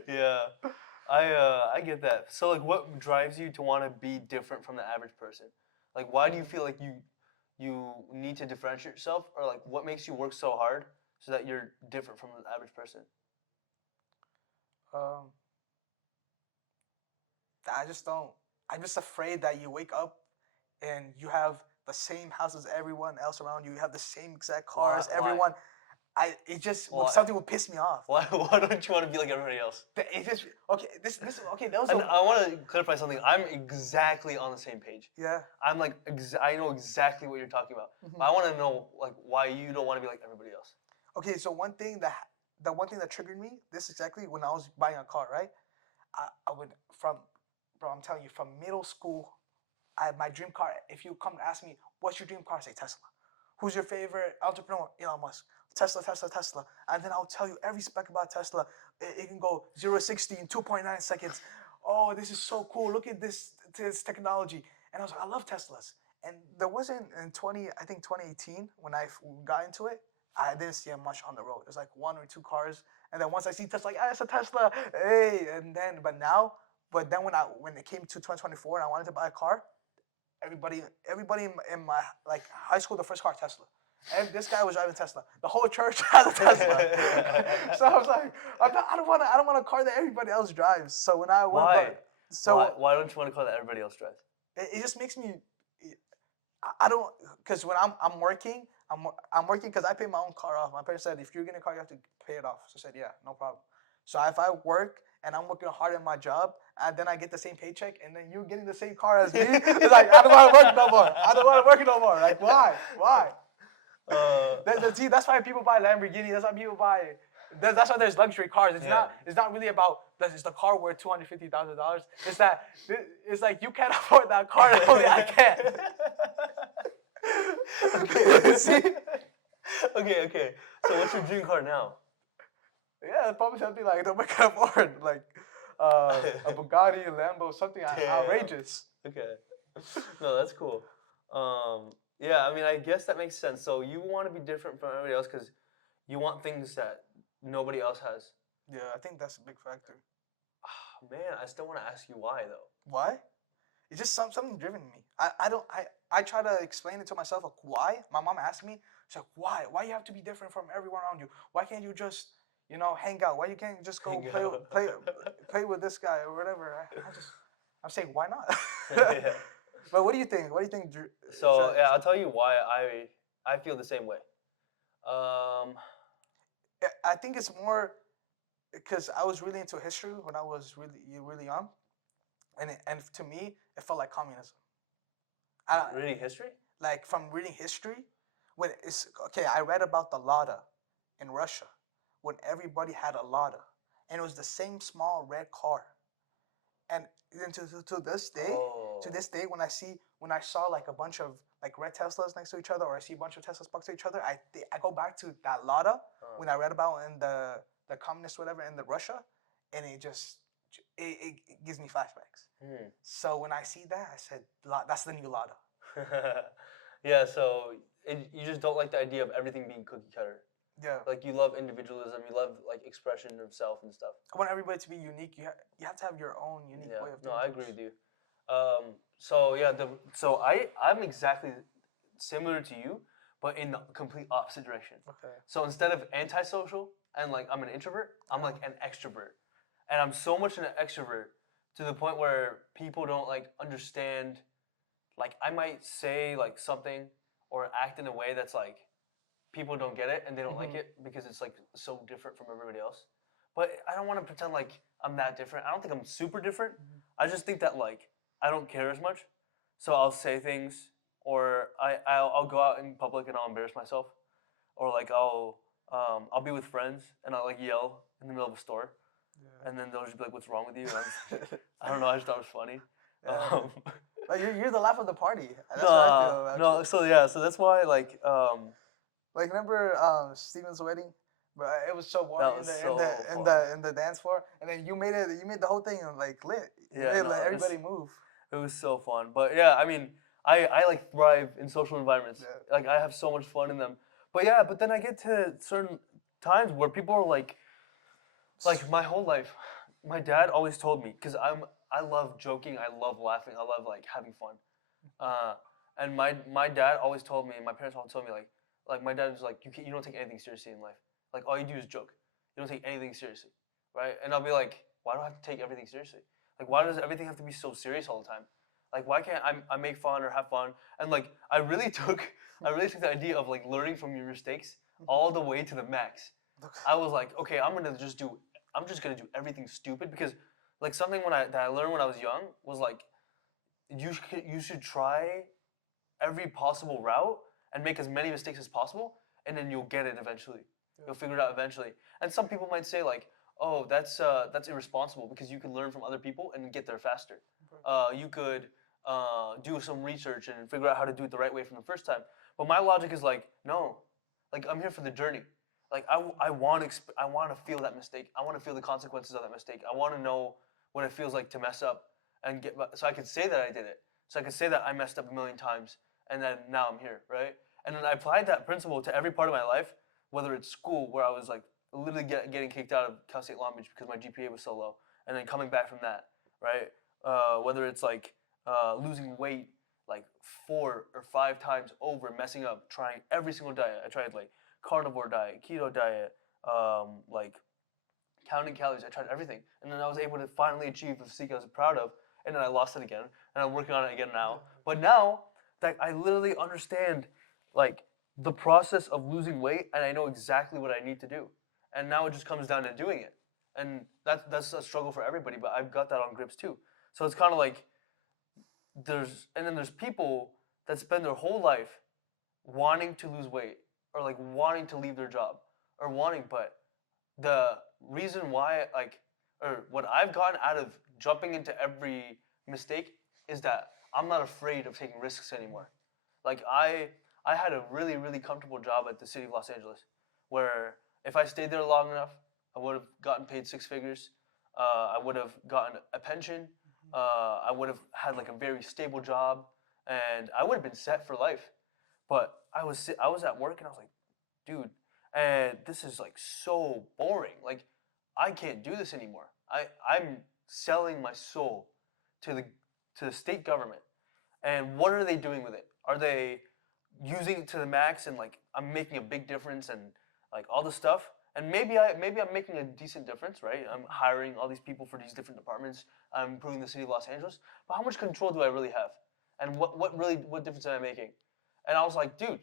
Yeah. I get that. So like what drives you to want to be different from the average person? Like why do you feel like you need to differentiate yourself, or like what makes you work so hard so that you're different from the average person? Um, I just don't. I'm just afraid that you wake up and you have the same house as everyone else around you. You have the same exact cars. Why? Everyone. It just Why? something will piss me off. Why don't you want to be like everybody else? It just okay. This okay. That was And I want to clarify something. I'm exactly on the same page. yeah. I'm like I know exactly what you're talking about. But I want to know like why you don't want to be like everybody else. Okay, so the one thing that triggered me this exactly when I was buying a car, right? I would from bro, I'm telling you, from middle school, my dream car. If you come to ask me, what's your dream car? I say Tesla. Who's your favorite entrepreneur? Elon Musk. Tesla, Tesla, Tesla. And then I'll tell you every spec about Tesla. It can go 0-60 in 2.9 seconds. Oh, this is so cool. Look at this technology. And I was like, I love Teslas. And there wasn't in 2018 when I got into it, I didn't see much on the road. There's like one or two cars. And then once I see Tesla, like, ah, it's a Tesla. Hey, but then when it came to 2024 and I wanted to buy a car, everybody in my like high school, the first car Tesla. And this guy was driving Tesla. The whole church has a Tesla. So I was like, I don't want a car that everybody else drives. So when I went, Why? so why don't you want to call that everybody else drives? it just makes me. I don't because when I'm working, I'm working because I pay my own car off. My parents said if you're getting a car, you have to pay it off. So I said yeah, no problem. So if I work and I'm working hard in my job, and then I get the same paycheck, and then you're getting the same car as me, it's like I don't want to work no more. I don't want to work no more. Like why? Why? See, that's why people buy Lamborghini. That's why people buy. That's why there's luxury cars. It's not. It's not really about. Is the car worth $250,000? It's that. It's like you can't afford that car. Only I can. Okay. See. Okay. So what's your dream car now? Yeah, probably something like nobody can afford, like a Bugatti, a Lambo, something outrageous. Okay. No, that's cool. Yeah, I mean, I guess that makes sense. So you want to be different from everybody else because you want things that nobody else has. Yeah, I think that's a big factor. Man, I still want to ask you why though. Why? It's just something driven me. I try to explain it to myself like why. My mom asked me, she's like, why? Why you have to be different from everyone around you? Why can't you just hang out? Why you can't just go play with this guy or whatever? I'm saying why not? Yeah. But what do you think? What do you think? So yeah, I'll tell you why I feel the same way. I think it's more because I was really into history when I was really young, and to me it felt like communism. Reading history? Like from reading history, when it's okay. I read about the Lada in Russia when everybody had a Lada, and it was the same small red car. And then to this day, when I saw like a bunch of like red Teslas next to each other, or I see a bunch of Teslas next to each other, I go back to that Lada when I read about in the communist whatever in the Russia, and it gives me flashbacks. So when I see that, I said that's the new Lada. Yeah. So you just don't like the idea of everything being cookie cutter. Yeah. Like you love individualism, you love like expression of self and stuff. I want everybody to be unique. You have to have your own unique Yeah, way of no, doing I things. agree with you. So yeah, I'm exactly similar to you, but in the complete opposite direction. Okay. So instead of antisocial and like I'm an introvert, I'm like an extrovert, and I'm so much an extrovert to the point where people don't like understand. Like I might say like something or act in a way that's like people don't get it and they don't like it because it's like so different from everybody else. But I don't want to pretend like I'm that different. I don't think I'm super different. I just think that like I don't care as much. So I'll say things or I'll go out in public and I'll embarrass myself. Or like I'll be with friends and I'll like yell in the middle of a store. Yeah. And then they'll just be like, "What's wrong with you?" And I don't know. I just thought it was funny. Yeah. Like you're the laugh of the party. That's what I feel about no. you. So yeah. So that's why like Like remember Steven's wedding? But it was so boring that was so in the dance floor, and then you made the whole thing like lit. You Yeah, made no, like, it was- everybody move. It was so fun. But yeah, I mean, I like thrive in social environments. Yeah. Like I have so much fun in them. But yeah, but then I get to certain times where people are like my whole life, my dad always told me because I love joking, I love laughing, I love like having fun. And my dad always told me, my parents always told me like my dad was like you don't take anything seriously in life. Like all you do is joke. You don't take anything seriously, right? And I'll be like, why do I have to take everything seriously? Like why does everything have to be so serious all the time? Like why can't I make fun or have fun? And like I really took the idea of like learning from your mistakes all the way to the max. I was like, okay, I'm just gonna do everything stupid because like something that I learned when I was young was like you should try every possible route and make as many mistakes as possible, and then you'll get it eventually. You'll figure it out eventually. And some people might say like, oh, that's irresponsible because you can learn from other people and get there faster. You could do some research and figure out how to do it the right way from the first time. But my logic is like, no, like I'm here for the journey. Like I want to feel that mistake. I want to feel the consequences of that mistake. I want to know what it feels like to mess up and so I could say that I did it. So I could say that I messed up a million times and then now I'm here, right? And then I applied that principle to every part of my life, whether it's school where I was like literally getting kicked out of Cal State Long Beach because my GPA was so low, and then coming back from that, right? Whether it's like losing weight like 4 or 5 times over, messing up, trying every single diet. I tried like carnivore diet, keto diet, like counting calories. I tried everything, and then I was able to finally achieve a physique I was proud of, and then I lost it again, and I'm working on it again now. But now that I literally understand like the process of losing weight, and I know exactly what I need to do, and now it just comes down to doing it, and that's a struggle for everybody. But I've got that on grips too. So it's kind of like there's people that spend their whole life wanting to lose weight or like wanting to leave their job or but the reason why or what I've gotten out of jumping into every mistake is that I'm not afraid of taking risks anymore. Like I had a really comfortable job at the city of Los Angeles where if I stayed there long enough, I would have gotten paid 6 figures. I would have gotten a pension. I would have had like a very stable job, and I would have been set for life. But I was at work and I was like, dude, and this is like so boring. Like I can't do this anymore. I'm selling my soul to the state government. And what are they doing with it? Are they using it to the max and like I'm making a big difference and like all this stuff? And maybe I'm making a decent difference, right? I'm hiring all these people for these different departments. I'm improving the city of Los Angeles. But how much control do I really have? And what difference am I making? And I was like, dude,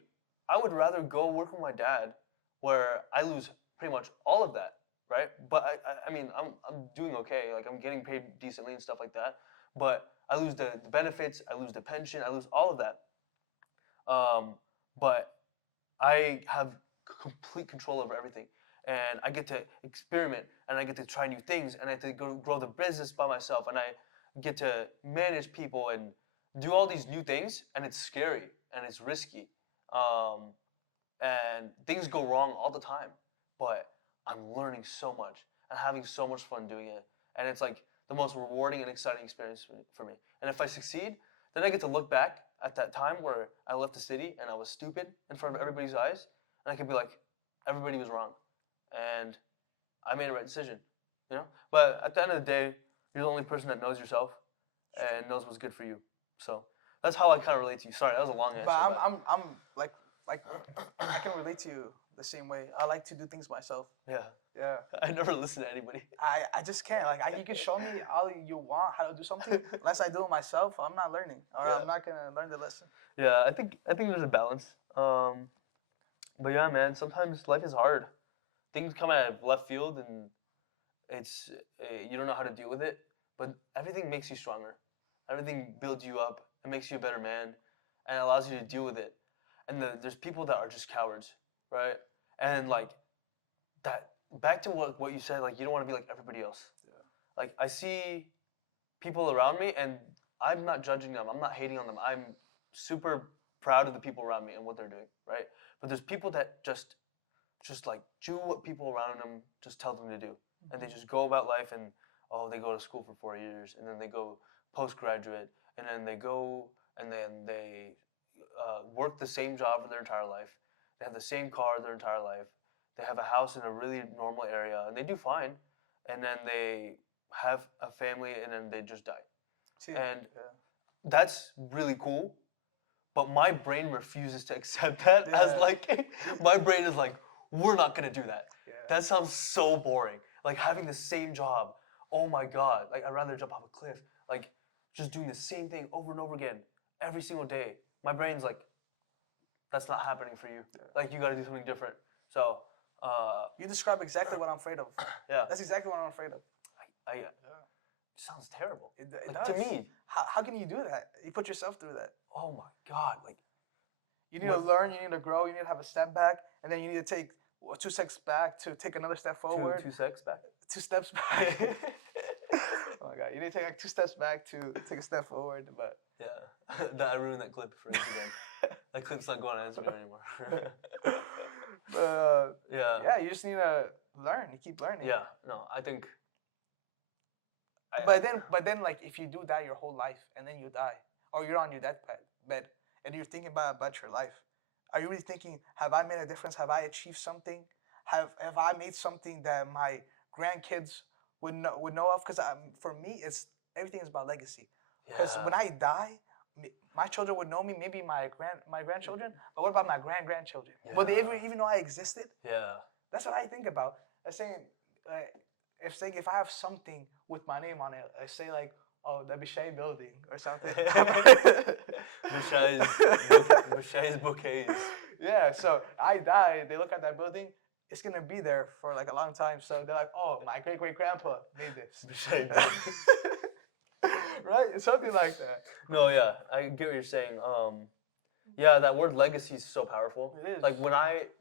I would rather go work with my dad where I lose pretty much all of that, right? But I mean, I'm doing okay. Like I'm getting paid decently and stuff like that. But I lose the benefits, I lose the pension, I lose all of that. But I have complete control over everything. And I get to experiment and I get to try new things and I get to grow the business by myself and I get to manage people and do all these new things, and it's scary and it's risky. Um, and things go wrong all the time, but I'm learning so much and having so much fun doing it. And it's like the most rewarding and exciting experience for me. And if I succeed, then I get to look back at that time where I left the city and I was stupid in front of everybody's eyes, and I could be like, everybody was wrong, and I made the right decision. You know. But at the end of the day, you're the only person that knows yourself and knows what's good for you. So that's how I kind of relate to you. Sorry, that was a long answer. But I'm like I can relate to you the same way. I like to do things myself. Yeah. Yeah. I never listen to anybody. I just can't. Like you can show me all you want how to do something. Unless I do it myself, I'm not learning, or Yeah. I'm not gonna learn the lesson. Yeah, I think there's a balance. But yeah, man, sometimes life is hard. Things come out of left field, and it's you don't know how to deal with it. But everything makes you stronger. Everything builds you up. It makes you a better man, and it allows you to deal with it. And there's people that are just cowards, right? And like that. Back to what you said, like you don't want to be like everybody else. Yeah. Like I see people around me, and I'm not judging them. I'm not hating on them. I'm super proud of the people around me and what they're doing, right? But there's people that just like do what people around them just tell them to do, and they just go about life, and they go to school for 4 years, and then they go postgraduate, and then they go and then they work the same job for their entire life. They have the same car their entire life. They have a house in a really normal area, and they do fine. And then they have a family, and then they just die. See, And yeah. that's really cool. But my brain refuses to accept that as Yeah. like, my brain is like, we're not gonna do that. Yeah. That sounds so boring. Like having the same job. Oh my God. Like I'd rather jump off a cliff. Like just doing the same thing over and over again every single day. My brain's like, that's not happening for you. Yeah. Like you gotta do something different. So, You describe exactly what I'm afraid of. yeah. That's exactly what I'm afraid of. It sounds terrible. It Like, does. to me. How can you do that? You put yourself through that. Oh my God. Like You need to learn, you need to grow, you need to have a step back, and then you need to take 2 steps back to take another step forward. two secs back. 2 steps back. Oh my God, you need to take like 2 steps back to take a step forward. But Yeah. I ruined that clip for Instagram. That clip's not going on Instagram anymore. yeah, you just need to learn. You keep learning. Yeah. No, I think. But then, like, if you do that your whole life and then you die, or you're on your deathbed, and you're thinking about your life, are you really thinking, have I made a difference? Have I achieved something? Have I made something that my grandkids would know of? Because for me, everything is about legacy. Because when I die, my children would know me. Maybe my grandchildren. But what about my grandchildren? Will they ever even know I existed? Yeah. That's what I think about. I'm saying, if I have something with my name on it, I say like, oh, the Bishay building or something. Bishay's bouquets. Yeah, so I die, they look at that building, it's gonna be there for like a long time. So they're like, oh, my great grandpa made this. Bishay building. Right? Something like that. No, yeah, I get what you're saying. Yeah, that word legacy is so powerful. It is. Like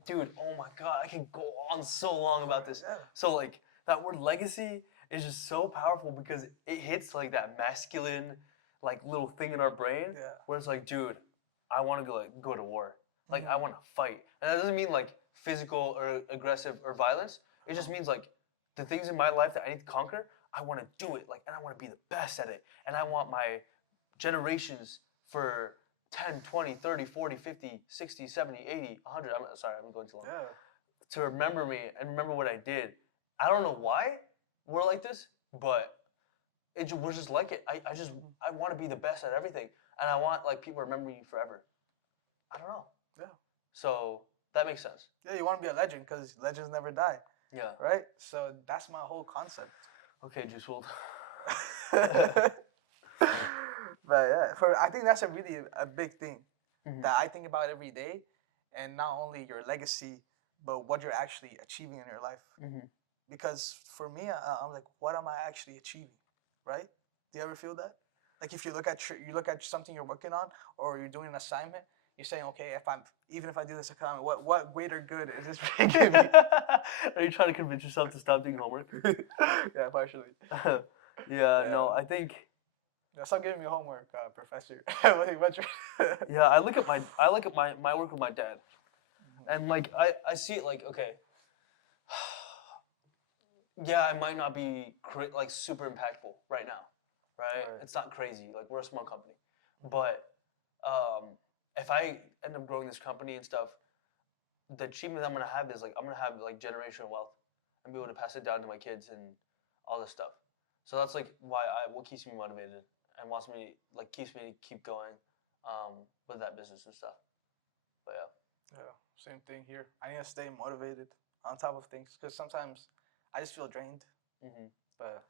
dude, oh my God, I can go on so long about this. Yeah. So like that word legacy is just so powerful because it hits like that masculine, like little thing in our brain where it's like, dude, I want to go to war. Like I want to fight, and that doesn't mean like physical or aggressive or violence. It just means like the things in my life that I need to conquer. I want to do it, like, and I want to be the best at it, and I want my generations for 10, 20, 30, 40, 50, 60, 70, 80, 100. I'm going too long. Yeah. To remember me and remember what I did. I don't know why we're like this, but we're just like it. I want to be the best at everything, and I want like people to remember me forever. I don't know. Yeah. So that makes sense. Yeah, you want to be a legend because legends never die. Yeah. Right? So that's my whole concept. Okay, Juice WRLD. But yeah, I think that's a really a big thing that I think about every day, and not only your legacy, but what you're actually achieving in your life. Because for me, I'm like, what am I actually achieving, right? Do you ever feel that? Like if you look at something you're working on, or you're doing an assignment, you're saying, okay, even if I do this assignment, what greater good is this bringing me? Are you trying to convince yourself to stop doing homework? Yeah, partially. Yeah, no, I think. Yeah, stop giving me homework, professor. Yeah, I look at my work with my dad, and like I see it like, okay. Yeah, I might not be like super impactful right now, right? It's not crazy. Like we're a small company, but if I end up growing this company and stuff, the achievement I'm gonna have is like I'm gonna have like generational wealth and be able to pass it down to my kids and all this stuff. So that's like what keeps me motivated and keeps me to keep going with that business and stuff. But yeah. Yeah, same thing here. I need to stay motivated on top of things because sometimes I just feel drained. Mhm. But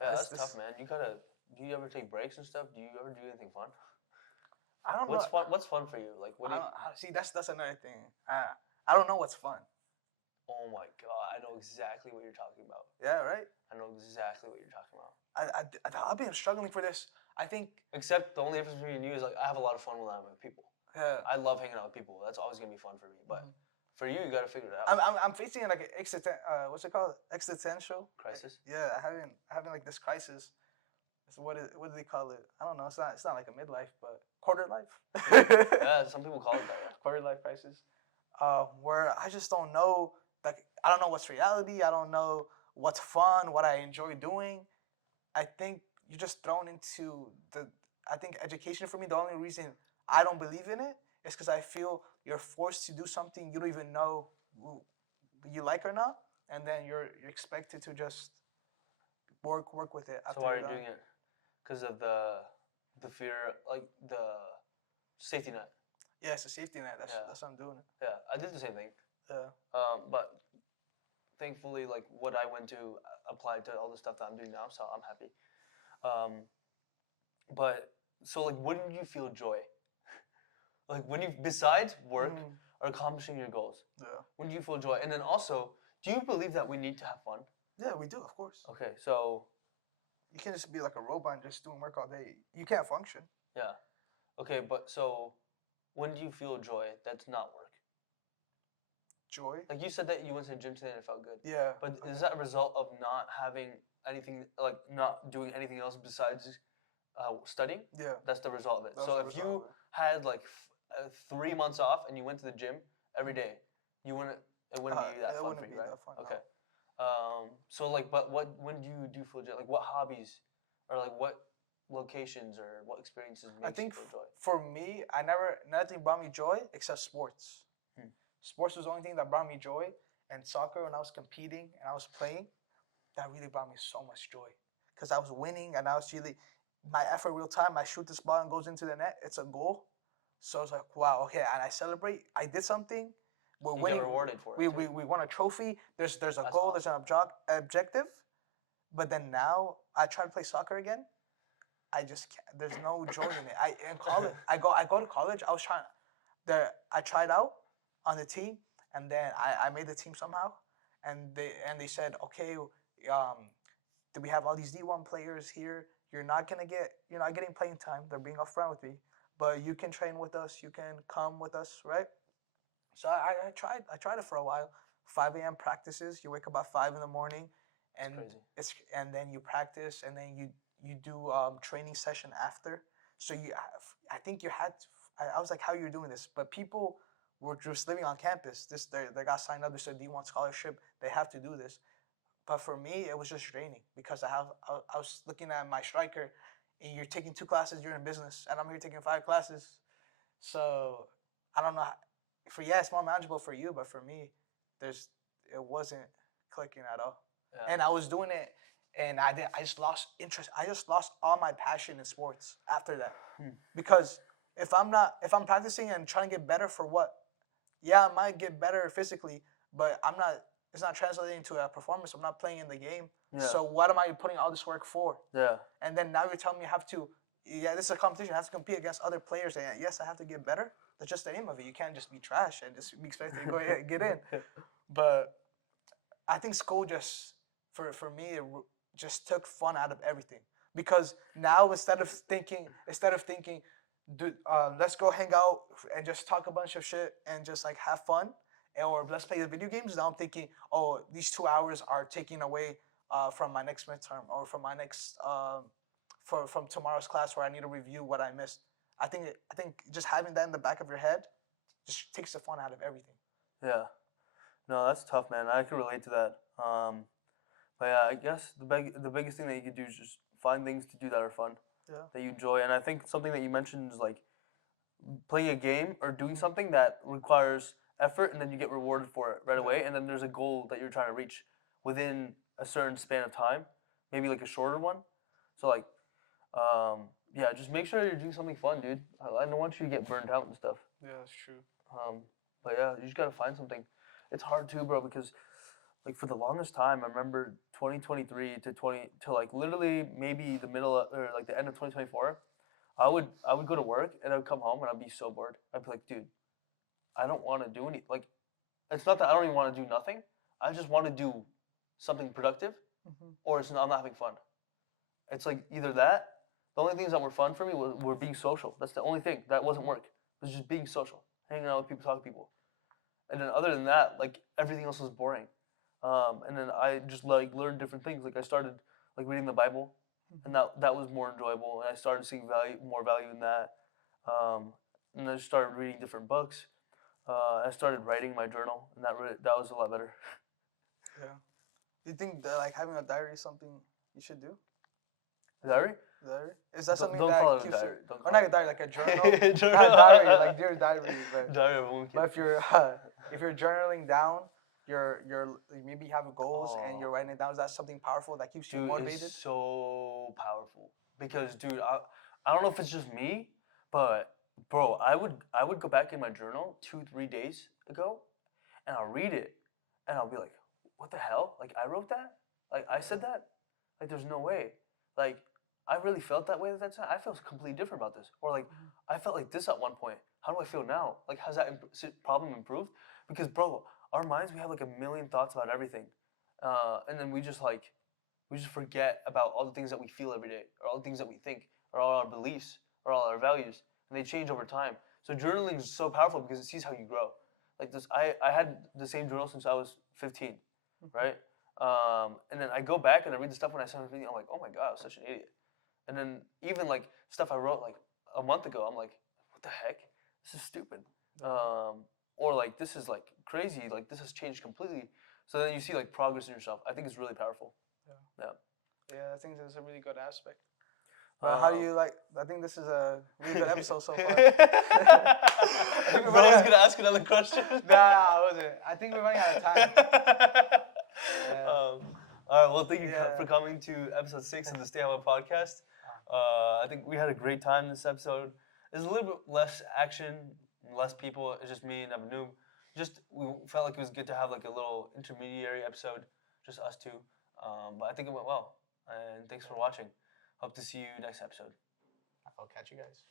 Yeah, this- that's tough, man. Do you ever take breaks and stuff? Do you ever do anything fun? I don't know. What's fun for you? Like what do you? See, that's another thing. I don't know what's fun. Oh my god, I know exactly what you're talking about. Yeah, right. I know exactly what you're talking about. I've been struggling for this. I think. Except the only difference between you is like I have a lot of fun when I'm with people. Yeah. I love hanging out with people. That's always gonna be fun for me. But for you gotta figure it out. I'm facing like an what's it called? Existential Crisis. Yeah, having like this crisis. So what do they call it? I don't know. It's not like a midlife, but quarter life. Yeah, some people call it that. Yeah. Quarter life crisis. Where I just don't know. Like I don't know what's reality. I don't know what's fun. What I enjoy doing. I think you're just thrown into the. I think education for me. The only reason I don't believe in it is because I feel you're forced to do something you don't even know you like or not, and then you're expected to just work with it. So why are you doing it? Because of the fear, like the safety net. Yeah, it's a safety net. That's why I'm doing it. Yeah, I did the same thing. Yeah. But thankfully, like what I went to applied to all the stuff that I'm doing now, so I'm happy. But so like, when do you feel joy? Like when you, besides work or accomplishing your goals, when do you feel joy? And then also, do you believe that we need to have fun? Yeah, we do, of course. Okay, so you can't just be like a robot and just doing work all day. You can't function. Yeah. Okay, but so when do you feel joy that's not work? Joy? Like you said that you went to the gym today and it felt good. Yeah. But is that a result of not having anything, like not doing anything else besides studying? Yeah. That's the result of it. So if you had like 3 months off and you went to the gym every day, it wouldn't be that fun for you, right? Okay. No. So like, but when do you feel joy? Like what hobbies, or like what locations or what experiences make you feel joy? For me, nothing brought me joy except sports. Sports was the only thing that brought me joy, and soccer when I was competing and I was playing, that really brought me so much joy because I was winning and I was really my effort real time. I shoot this ball and goes into the net. It's a goal. So I was like, wow, okay, and I celebrate. I did something. We're winning. Get rewarded for it. We won a trophy. There's a goal. Awesome. There's an objective. But then now I try to play soccer again. I just can't. There's no joy in it. In college, I go to college. I tried out on the team, and then I made the team somehow, and they said, okay, do we have all these D1 players here? You're not getting playing time. They're being upfront with me, but you can train with us. You can come with us, right? So I tried it for a while. 5 a.m. practices. You wake up at 5 in the morning, and and then you practice, and then you do training session after. So I think you had. I was like, how are you doing this? But people were just living on campus. They got signed up. They said D1 scholarship. They have to do this. But for me, it was just draining because I was looking at my striker, and you're taking 2 classes. You're in business, and I'm here taking 5 classes. So I don't know. It's more manageable for you, but for me, it wasn't clicking at all. Yeah. And I was doing it, and I just lost interest. I just lost all my passion in sports after that. Because if I'm practicing and trying to get better for what? Yeah, I might get better physically, but it's not translating to a performance. I'm not playing in the game. Yeah. So what am I putting all this work for? Yeah. And then now you're telling me I have to, this is a competition. I have to compete against other players. And yes, I have to get better. That's just the aim of it. You can't just be trash and just be expected to go get in. But I think school just, for me, it just took fun out of everything. Because now instead of thinking, let's go hang out and just talk a bunch of shit and just like have fun, or let's play the video games. Now I'm thinking, oh, these 2 hours are taking away from my next midterm or from my next from tomorrow's class where I need to review what I missed. I think just having that in the back of your head just takes the fun out of everything. Yeah, no, that's tough, man. I can relate to that. But yeah, I guess the biggest thing that you could do is just find things to do that are fun, that you enjoy. And I think something that you mentioned is like playing a game or doing something that requires effort, and then you get rewarded for it right away. And then there's a goal that you're trying to reach within a certain span of time, maybe like a shorter one. So like, yeah, just make sure you're doing something fun, dude. I don't want you to get burned out and stuff. Yeah, that's true. But yeah, you just gotta find something. It's hard too, bro, because like for the longest time, I remember 2023 to like literally maybe the middle or like the end of 2024. I would go to work and I would come home and I'd be so bored. I'd be like, dude, I don't want to do any like. It's not that I don't even want to do nothing. I just want to do something productive, or I'm not having fun. It's like either that. The only things that were fun for me were being social. That's the only thing that wasn't work. It was just being social, hanging out with people, talking to people. And then other than that, like everything else was boring. And then I just like learned different things. Like I started like reading the Bible, and that was more enjoyable. And I started seeing more value in that. And I started reading different books. I started writing my journal, and that was a lot better. Yeah. Do you think that like having a diary is something you should do? Diary? Diary? Is that something Don't that call it a keeps diary. or not a diary, like a journal? Journal. Not a diary, like dear diary. But, Diary of a woman. but if you're journaling down your maybe you have goals and you're writing it down, is that something powerful that keeps you motivated? It's so powerful because, dude, I don't know if it's just me, but bro, I would go back in my journal 2-3 days ago, and I'll read it, and I'll be like, what the hell? Like I wrote that? Like I said that? Like there's no way. Like I really felt that way at that time. I felt completely different about this, or like I felt like this at one point. How do I feel now? Like has that problem improved? Because bro, our minds, we have like a million thoughts about everything, and then we just forget about all the things that we feel every day, or all the things that we think, or all our beliefs, or all our values, and they change over time. So journaling is so powerful because it sees how you grow. Like this, I had the same journal since I was 15, right? And then I go back and I read the stuff when I started reading. I'm like, oh my god, I was such an idiot. And then even like stuff I wrote like a month ago, I'm like, what the heck? This is stupid. Or like this is like crazy. Like this has changed completely. So then you see like progress in yourself. I think it's really powerful. Yeah. Yeah, I think that's a really good aspect. But how do you like? I think this is a really good episode so far. Bro, I was gonna ask another question. Nah, I wasn't. I think we're running out of time. Yeah. All right. Well, thank you for coming to episode 6 of the Stay Home podcast. I think we had a great time this episode. There's a little bit less action, less people. It's just me and Abanoub. We felt like it was good to have like a little intermediary episode, just us two. But I think it went well. And thanks for watching. Hope to see you next episode. I'll catch you guys.